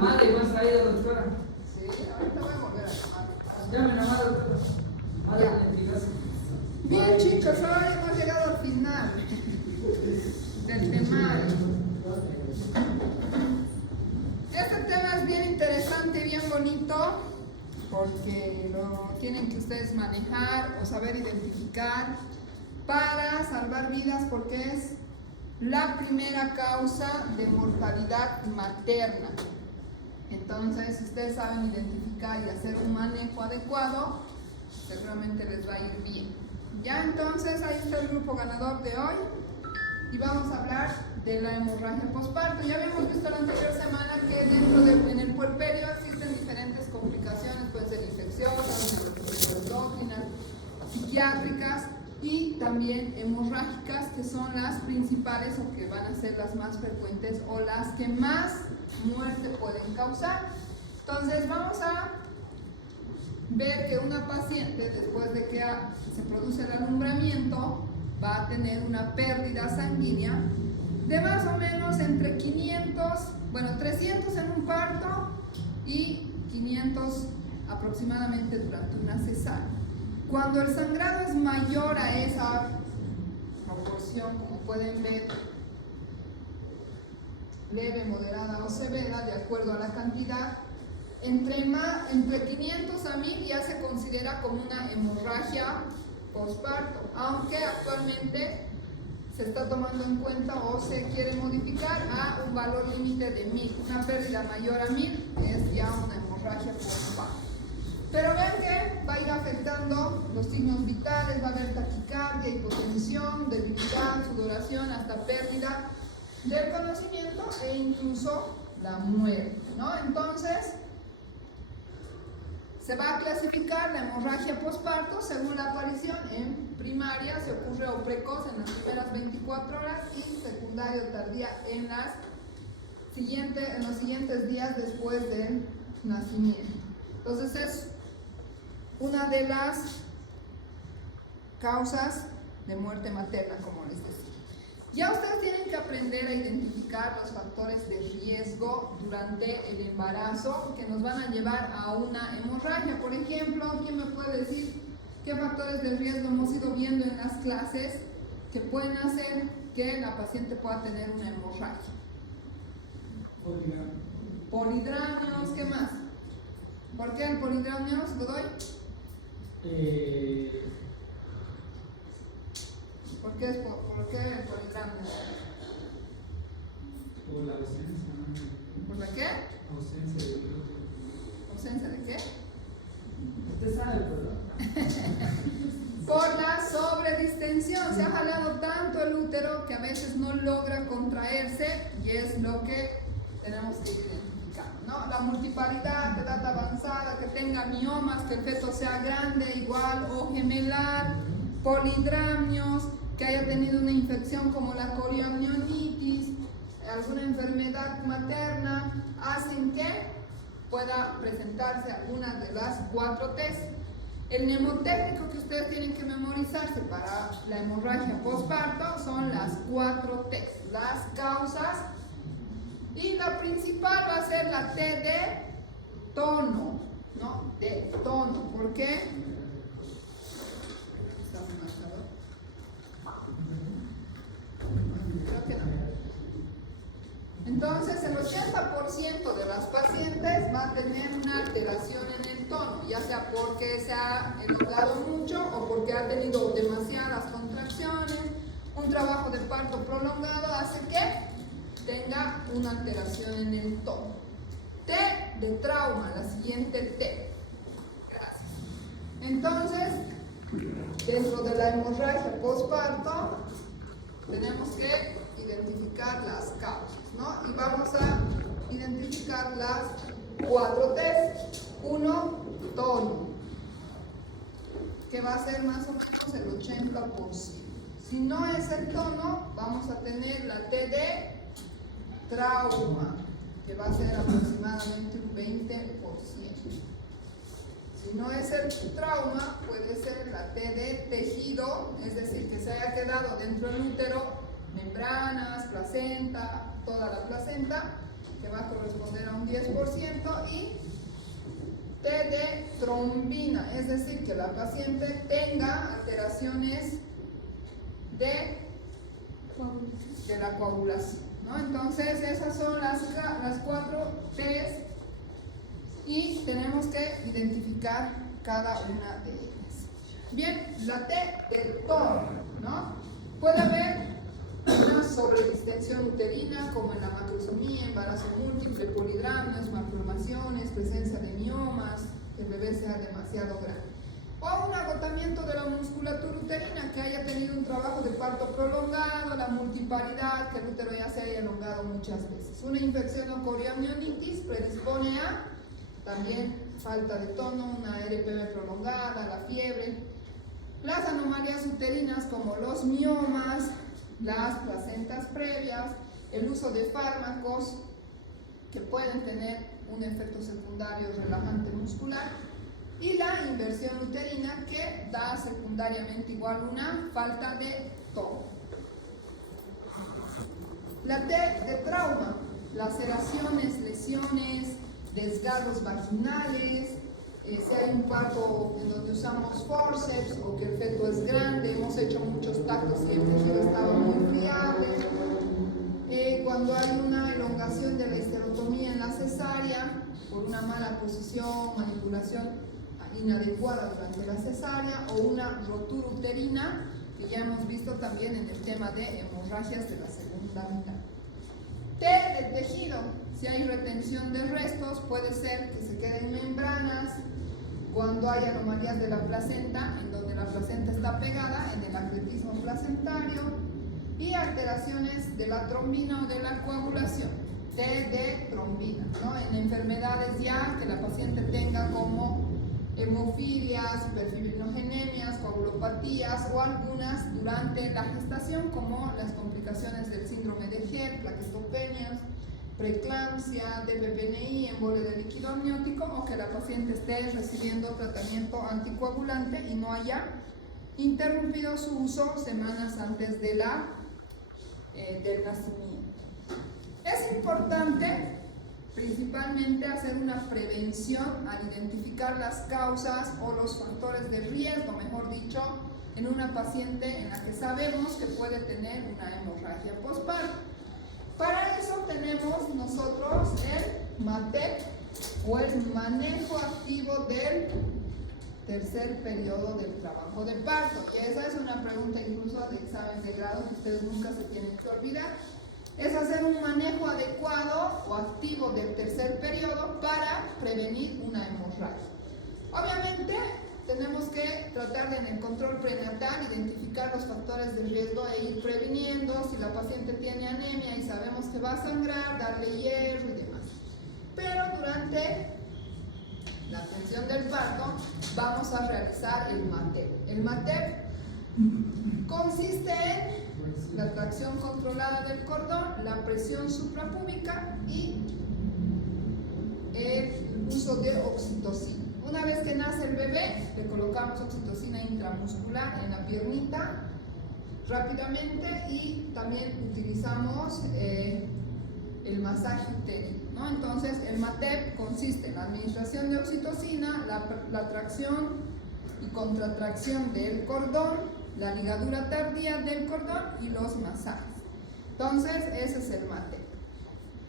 tamales más traído, doctora. Sí, ahorita voy a volver a llamar. Llame nomás, doctora. Bien, chicos, hoy hemos llegado al final del temario. Este tema es bien interesante y bien bonito porque lo tienen que ustedes manejar o saber identificar para salvar vidas, porque es la primera causa de mortalidad materna. Entonces, si ustedes saben identificar y hacer un manejo adecuado, seguramente les va a ir bien. Ya, entonces ahí está el grupo ganador de hoy y vamos a hablar de la hemorragia posparto. Ya habíamos visto la anterior semana que en el puerperio existen diferentes complicaciones, pueden ser infecciosas, endócrinas, psiquiátricas y también hemorrágicas, que son las principales o que van a ser las más frecuentes o las que más muerte pueden causar. Entonces vamos a ver que una paciente, después de que se produce el alumbramiento, va a tener una pérdida sanguínea de más o menos entre 300 en un parto y 500 aproximadamente durante una cesárea. Cuando el sangrado es mayor a esa proporción, como pueden ver, leve, moderada o severa, de acuerdo a la cantidad, entre 500 a 1000 ya se considera como una hemorragia posparto, aunque actualmente se está tomando en cuenta o se quiere modificar a un valor límite de 1000. Una pérdida mayor a 1000 es ya una hemorragia posparto. Pero vean que va a ir afectando los signos vitales, va a haber taquicardia, hipotensión, debilidad, sudoración, hasta pérdida del conocimiento e incluso la muerte, ¿no? Entonces, se va a clasificar la hemorragia posparto según la aparición. En primaria se ocurre o precoz en las primeras 24 horas y secundaria o tardía en los siguientes días después del nacimiento. Entonces es una de las causas de muerte materna, como les decía. Ya ustedes tienen que aprender a identificar los factores de riesgo durante el embarazo que nos van a llevar a una hemorragia. Por ejemplo, ¿quién me puede decir qué factores de riesgo hemos ido viendo en las clases que pueden hacer que la paciente pueda tener una hemorragia? Polidramios, ¿qué más? ¿Por qué el polidramio, Godoy? ¿Por qué el polidramio? Por la ausencia. ¿Por la qué? Ausencia de glúteo. ¿Ausencia de qué? Usted sabe, ¿verdad? Por la sobredistensión. Se ha jalado tanto el útero que a veces no logra contraerse y es lo que tenemos que ir identificando, ¿no? La multiparidad de edad avanzada, que tenga miomas, que el feto sea grande, igual o gemelar, polidramios, que haya tenido una infección como la corioamnionitis, alguna enfermedad materna, hacen que pueda presentarse alguna de las 4 T's. El mnemotécnico que ustedes tienen que memorizarse para la hemorragia posparto son las 4 T's, las causas, y la principal va a ser la T de tono, ¿no? De tono. ¿Por qué? Creo que no. Entonces, el 80% de las pacientes va a tener una alteración en el tono, ya sea porque se ha elongado mucho o porque ha tenido demasiadas contracciones. Un trabajo de parto prolongado hace que tenga una alteración en el tono. T de trauma, la siguiente T. Gracias. Entonces, dentro de la hemorragia posparto, tenemos que identificar las causas, ¿no? Y vamos a identificar las 4 T's. 1, tono, que va a ser más o menos el 80%. Si no es el tono, vamos a tener la T de trauma, que va a ser aproximadamente un 20%. Si no es el trauma, puede ser la T de tejido, es decir, que se haya quedado dentro del útero, membranas, placenta, toda la placenta. que va a corresponder a un 10%, y T de trombina, es decir, que la paciente tenga alteraciones de la coagulación, ¿no? Entonces, esas son las 4 T's y tenemos que identificar cada una de ellas. Bien, la T del tono, ¿no? Puede haber una sobredistensión uterina, como en la macrosomía, embarazo múltiple, polidramnios, malformaciones, presencia de miomas, que el bebé sea demasiado grande. O un agotamiento de la musculatura uterina, que haya tenido un trabajo de parto prolongado, la multiparidad, que el útero ya se haya elongado muchas veces. Una infección o corionionitis predispone a también falta de tono, una RPV prolongada, la fiebre. Las anomalías uterinas como los miomas, las placentas previas, el uso de fármacos que pueden tener un efecto secundario relajante muscular, y la inversión uterina, que da secundariamente igual una falta de tono. La T de trauma, laceraciones, lesiones, desgarros vaginales, si hay un parto en donde usamos forceps o que el feto es grande, hemos hecho muchos tactos y el tejido estaba muy friable, cuando hay una elongación de la histerotomía en la cesárea por una mala posición, manipulación inadecuada durante la cesárea, o una rotura uterina, que ya hemos visto también en el tema de hemorragias de la segunda mitad. T del tejido, si hay retención de restos, puede ser que se queden membranas, cuando hay anomalías de la placenta, en donde la placenta está pegada, en el acretismo placentario, y alteraciones de la trombina o de la coagulación, T de trombina, ¿no? En enfermedades ya que la paciente tenga como hemofilias, hiperfibrinogenias, coagulopatías o algunas durante la gestación, como las complicaciones del síndrome de Gel, plaquetopenias, preeclampsia, DPPNI, embolia de líquido amniótico, o que la paciente esté recibiendo tratamiento anticoagulante y no haya interrumpido su uso semanas antes de del nacimiento. Es importante principalmente hacer una prevención al identificar las causas o los factores de riesgo, mejor dicho, en una paciente en la que sabemos que puede tener una hemorragia postparto. Para eso tenemos nosotros el MATEP, o el manejo activo del tercer periodo del trabajo de parto, y esa es una pregunta incluso de examen de grado que ustedes nunca se tienen que olvidar. Es hacer un manejo adecuado o activo del tercer periodo para prevenir una hemorragia. Obviamente tenemos que tratar de, en el control prenatal, identificar los factores de riesgo e ir previniendo. Si la paciente tiene anemia y sabemos que va a sangrar, darle hierro y demás. Pero durante la atención del parto vamos a realizar el MATEP. El MATEP consiste en la tracción controlada del cordón, la presión suprapúbica y el uso de oxitocina. Una vez que nace el bebé, le colocamos oxitocina intramuscular en la piernita rápidamente, y también utilizamos el masaje uterino, ¿no? Entonces, el MATEP consiste en la administración de oxitocina, la tracción y contratracción del cordón, la ligadura tardía del cordón y los masajes. Entonces, ese es el MATEP.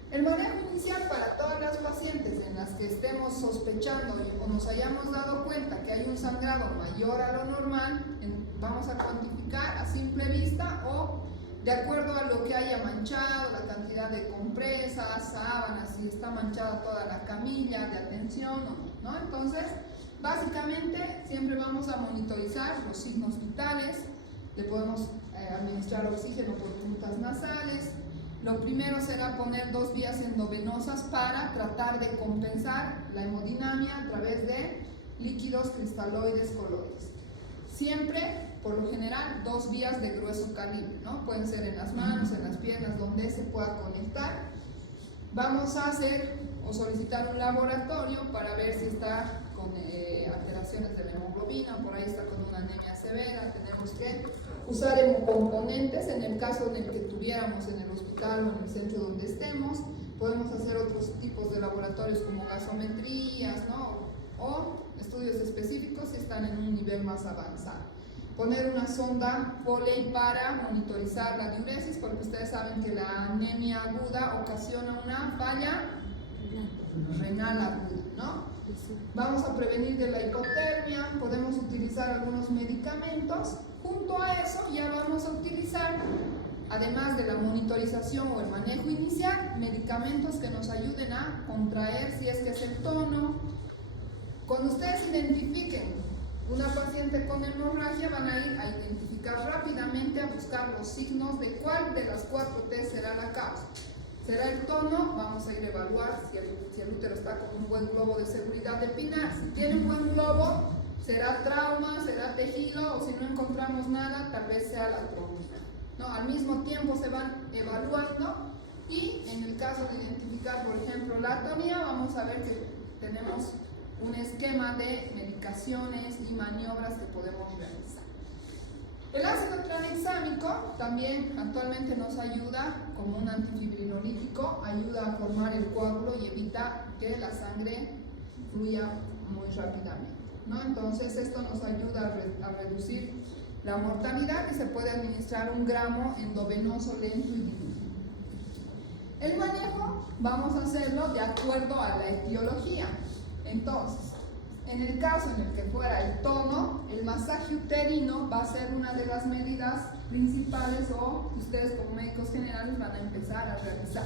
El manejo inicial para todas las pacientes en las que estemos sospechando o nos hayamos dado cuenta que hay un sangrado mayor a lo normal, vamos a cuantificar a simple vista o de acuerdo a lo que haya manchado, la cantidad de compresas, sábanas, si está manchada toda la camilla de atención o no, ¿no? Entonces, básicamente siempre vamos a monitorizar los signos vitales, le podemos administrar oxígeno por puntas nasales. Lo primero será poner 2 vías endovenosas para tratar de compensar la hemodinamia a través de líquidos cristaloides coloides. Siempre, por lo general, 2 vías de grueso calibre, ¿no? Pueden ser en las manos, en las piernas, donde se pueda conectar. Vamos a hacer o solicitar un laboratorio para ver si está con alteraciones de la hemoglobina, por ahí está con una anemia severa. Tenemos que usar hemocomponentes en el caso en el que tuviéramos en el hospital o en el centro donde estemos. Podemos hacer otros tipos de laboratorios como gasometrías, ¿no? O estudios específicos si están en un nivel más avanzado. Poner una sonda Foley para monitorizar la diuresis, porque ustedes saben que la anemia aguda ocasiona una falla renal aguda, ¿no? Vamos a prevenir de la hipotermia, podemos utilizar algunos medicamentos. Junto a eso ya vamos a utilizar, además de la monitorización o el manejo inicial, medicamentos que nos ayuden a contraer si es que es el tono. Cuando ustedes identifiquen una paciente con hemorragia, van a ir a identificar rápidamente, a buscar los signos de cuál de las 4 T será la causa. ¿Será el tono? Vamos a ir a evaluar si el útero está con un buen globo de seguridad de Pinar. Si tiene un buen globo, será trauma, será tejido, o si no encontramos nada, tal vez sea la trombina, ¿no? Al mismo tiempo se van evaluando, y en el caso de identificar, por ejemplo, la atonía, vamos a ver que tenemos un esquema de medicaciones y maniobras que podemos realizar. El ácido tranexámico también actualmente nos ayuda como un antifibrinolítico, ayuda a formar el coágulo y evita que la sangre fluya muy rápidamente, ¿no? Entonces esto nos ayuda a reducir la mortalidad, y se puede administrar 1 gramo endovenoso lento y dirigido. El manejo vamos a hacerlo de acuerdo a la etiología. Entonces, en el caso en el que fuera el tono, el masaje uterino va a ser una de las medidas principales, o que ustedes como médicos generales van a empezar a realizar.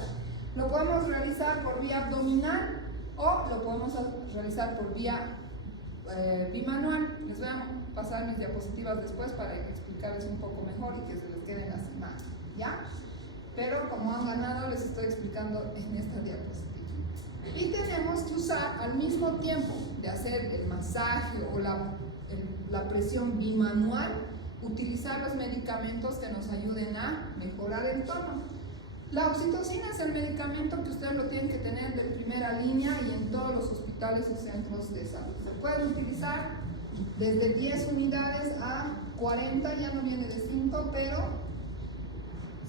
Lo podemos realizar por vía abdominal o lo podemos realizar por vía bimanual. Les voy a pasar mis diapositivas después para explicarles un poco mejor y que se les queden las imágenes, ¿ya? Pero como han ganado, les estoy explicando en esta diapositiva. Y tenemos que usar al mismo tiempo de hacer el masaje o la presión bimanual, utilizar los medicamentos que nos ayuden a mejorar el tono. La oxitocina es el medicamento que ustedes lo tienen que tener de primera línea y en todos los hospitales o centros de salud. Se puede utilizar desde 10 unidades a 40, ya no viene de 5, pero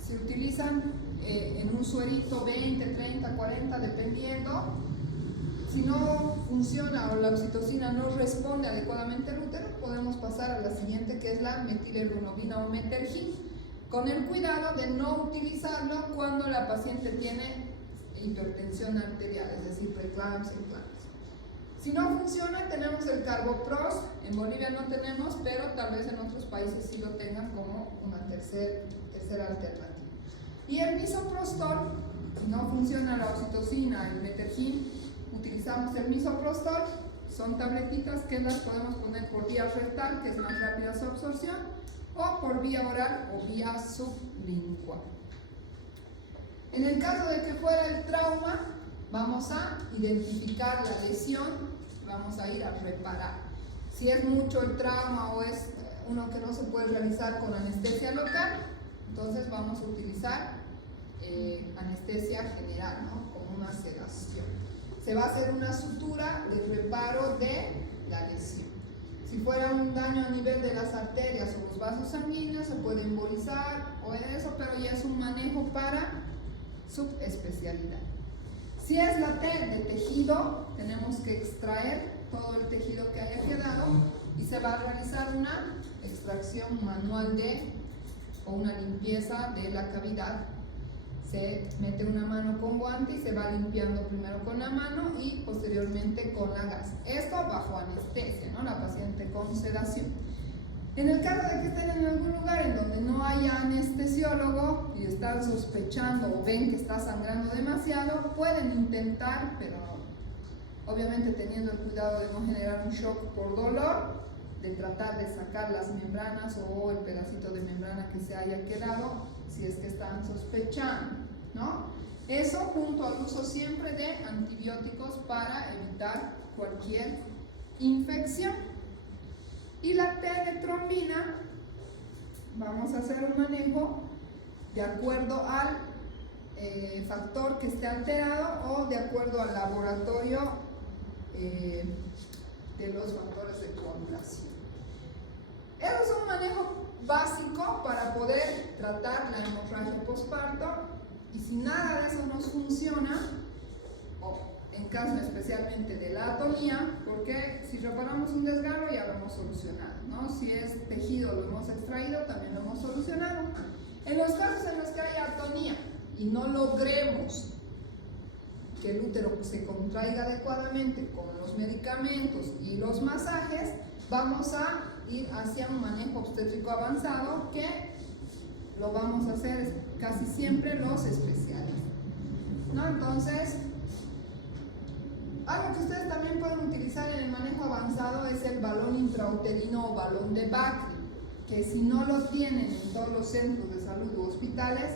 se utilizan en un suerito 20, 30, 40, dependiendo. Si no funciona o la oxitocina no responde adecuadamente al útero, podemos pasar a la siguiente, que es la metilherbinolina o Metergin, con el cuidado de no utilizarlo cuando la paciente tiene hipertensión arterial, es decir, preeclampsia, eclampsia. Si no funciona, tenemos el Carbopros. En Bolivia no tenemos, pero tal vez en otros países sí lo tengan como una tercera alternativa. Y el misoprostol, si no funciona la oxitocina, el Metergin, utilizamos el misoprostol. Son tabletitas que las podemos poner por vía rectal, que es más rápida su absorción, o por vía oral o vía sublingual. En el caso de que fuera el trauma, vamos a identificar la lesión y vamos a ir a reparar. Si es mucho el trauma o es uno que no se puede realizar con anestesia local, entonces vamos a utilizar anestesia general, ¿no? Como una sedación. Se va a hacer una sutura de reparo de la lesión. Si fuera un daño a nivel de las arterias o los vasos sanguíneos, se puede embolizar o eso, pero ya es un manejo para subespecialidad. Si es la T de tejido, tenemos que extraer todo el tejido que haya quedado y se va a realizar una extracción manual o una limpieza de la cavidad. Se mete una mano con guante y se va limpiando primero con la mano y posteriormente con la gasa. Esto bajo anestesia, ¿no? La paciente con sedación. En el caso de que estén en algún lugar en donde no haya anestesiólogo y están sospechando o ven que está sangrando demasiado, pueden intentar, pero obviamente teniendo el cuidado de no generar un shock por dolor, de tratar de sacar las membranas o el pedacito de membrana que se haya quedado, si es que están sospechando, ¿no? Eso junto al uso siempre de antibióticos para evitar cualquier infección. Y la T de trombina, vamos a hacer un manejo de acuerdo al factor que esté alterado o de acuerdo al laboratorio de los factores de coagulación. Eso es un manejo básico para poder tratar la hemorragia posparto. Y si nada de eso nos funciona, o en caso especialmente de la atonía, porque si reparamos un desgarro ya lo hemos solucionado, ¿no? Si es tejido lo hemos extraído, también lo hemos solucionado. En los casos en los que hay atonía y no logremos que el útero se contraiga adecuadamente con los medicamentos y los masajes, vamos a ir hacia un manejo obstétrico avanzado, que lo vamos a hacer casi siempre los especialistas, ¿no? Entonces, algo que ustedes también pueden utilizar en el manejo avanzado es el balón intrauterino o balón de Bakri, que si no lo tienen en todos los centros de salud u hospitales,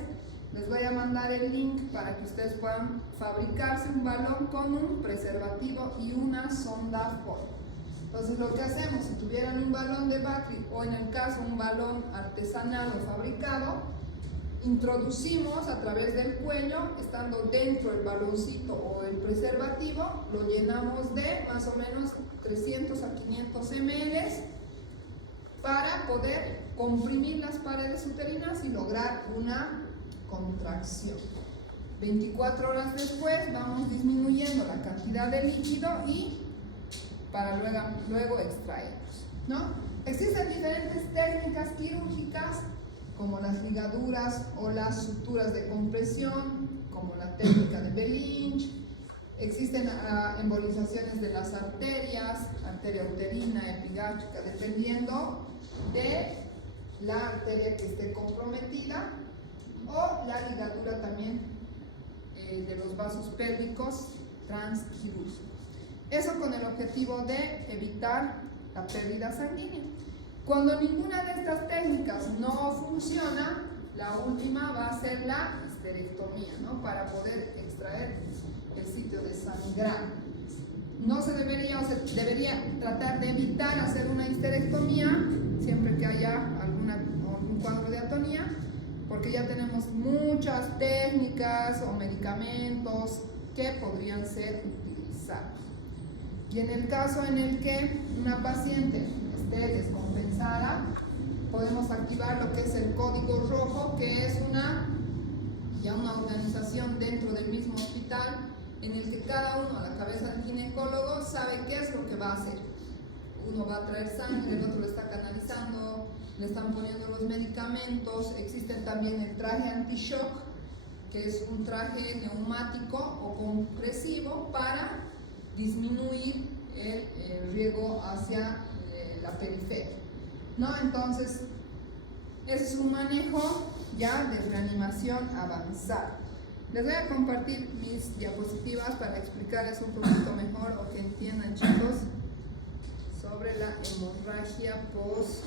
les voy a mandar el link para que ustedes puedan fabricarse un balón con un preservativo y una sonda Foley. Entonces, lo que hacemos, si tuvieran un balón de Bakri o en el caso un balón artesanal o fabricado, introducimos a través del cuello, estando dentro del baloncito o el preservativo, lo llenamos de más o menos 300 a 500 ml para poder comprimir las paredes uterinas y lograr una contracción. 24 horas después vamos disminuyendo la cantidad de líquido y para luego extraerlos, ¿no? Existen diferentes técnicas quirúrgicas como las ligaduras o las suturas de compresión, como la técnica de Belinch. Existen embolizaciones de las arterias, arteria uterina, epigástrica, dependiendo de la arteria que esté comprometida, o la ligadura también de los vasos pélvicos transquirúrgicos. Eso con el objetivo de evitar la pérdida sanguínea. Cuando ninguna de estas técnicas no funciona, la última va a ser la histerectomía, ¿no? Para poder extraer el sitio de sangrado. No se debería, o se debería tratar de evitar hacer una histerectomía siempre que haya algún cuadro de atonía, porque ya tenemos muchas técnicas o medicamentos que podrían ser utilizados. Y en el caso en el que una paciente esté descompensada, podemos activar lo que es el código rojo, que es una organización dentro del mismo hospital en el que cada uno, a la cabeza del ginecólogo, sabe qué es lo que va a hacer. Uno va a traer sangre, el otro lo está canalizando, le están poniendo los medicamentos. Existen también el traje anti-shock, que es un traje neumático o compresivo para disminuir el riego hacia la periferia, ¿no? Entonces, ese es un manejo ya de reanimación avanzada. Les voy a compartir mis diapositivas para explicarles un poquito mejor o que entiendan, chicos, sobre la hemorragia post